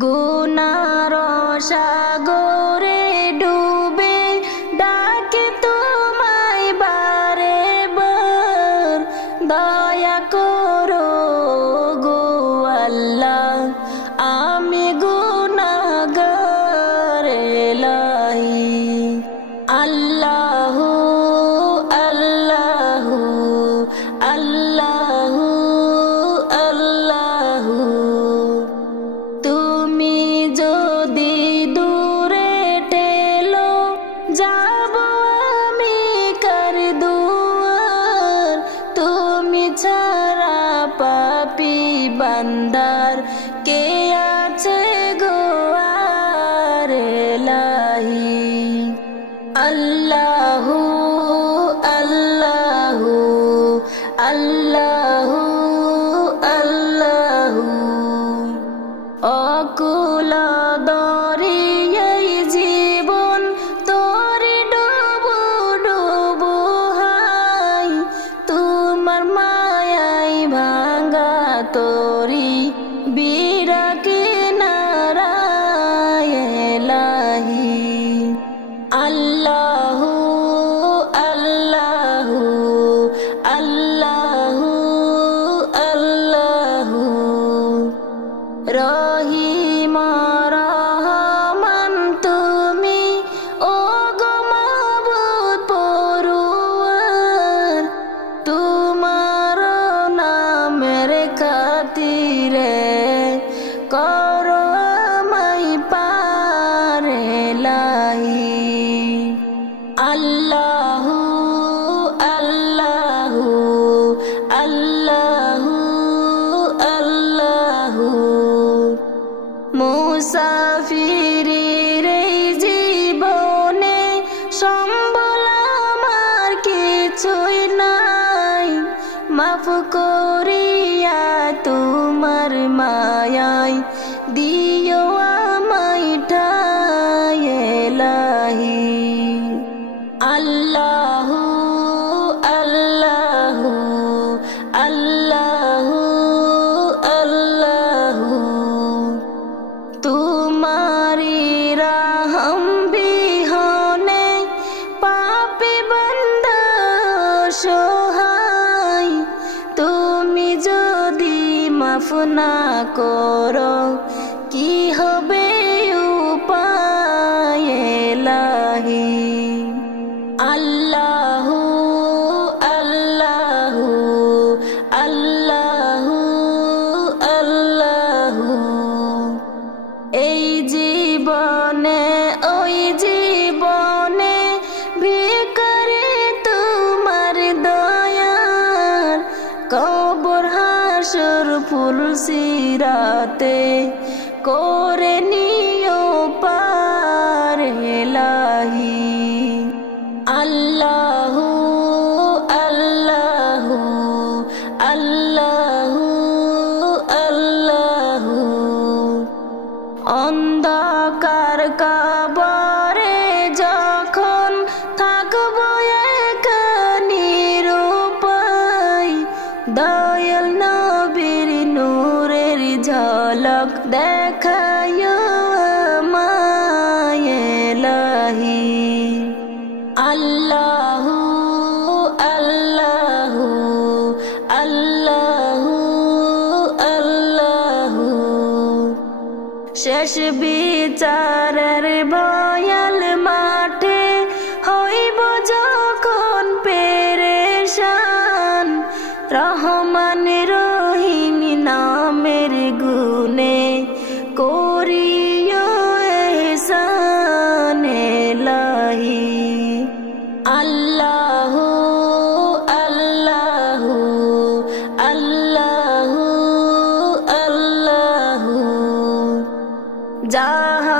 গুনার সাগরে ডুবে ডাকে তোমায় বারে বার, দয়া করো গো আল্লাহ, আমি গুনাহগার ইলাহি। আল্লাহু আল্লাহু আল্লাহু আল্লাহু, তুমি যদি দূরে ঠেলো যাব আমি কার দুয়ার, তুমি ছাড়া পাপী বান্দার কে আছে গো আর ইলাহি। আল্লাহু আল্লাহু আল্লাহু আল্লাহু, অকুল দরিয়াই জীবন তোরে ডুবু ডুবু হাই, তোমার মায়াই ভাঙ্গা তোরি বিরাকে নারায় ইলাহি। আল্লাহু আল্লাহু আল্লাহু আল্লাহু, রহিম রহমান তুমি ও গো মাবুদ পরওয়ার, তোমার নামের খাতিরে করো আমায় পার ইলাহি। আল্লাহু আল্লাহু আল্লাহু আল্লাহু, মুসাফিরের এই জীবনে সম্বল আমার কিছুই নাই, মাফ করিয়া তোমার মায়ায় দিও আমায় ঠাঁই ইলাহি। আল্লাহু আল্লাহু আল্লাহু আল্লাহু, তোমারি রহম বিহনে পাপী বান্দা সহায়, তুমি যদি মাফ না করো কি হবে উপায় ইলাহি। আল্লাহু আল্লাহু আল্লাহু আল্লাহু, এই জীবনে ওই জীবনে ভিখারি তোমার দয়ার, কবর হাসর ফুল সিরাতে করে নিও পার ইলাহি। আল্লাহু আল্লাহু আল্লাহু আল্লাহু, অন্ধকার কবরে যখন থাকবো একা নিরুপায়, দয়াল নবীর নূরের ঝলক দেখায়ো আমায় ইলাহি। আল্লাহু আল্লাহু আল্লাহু আল্লাহু, শেষ বিচারের ভয়াল মাঠে হইব যখন পেরেশান, রহমান রহিম নামের গুণে করিও ইহসান ইলাহি। আল্লাহু আল্লাহু আল্লাহু আল্লাহু, যাহা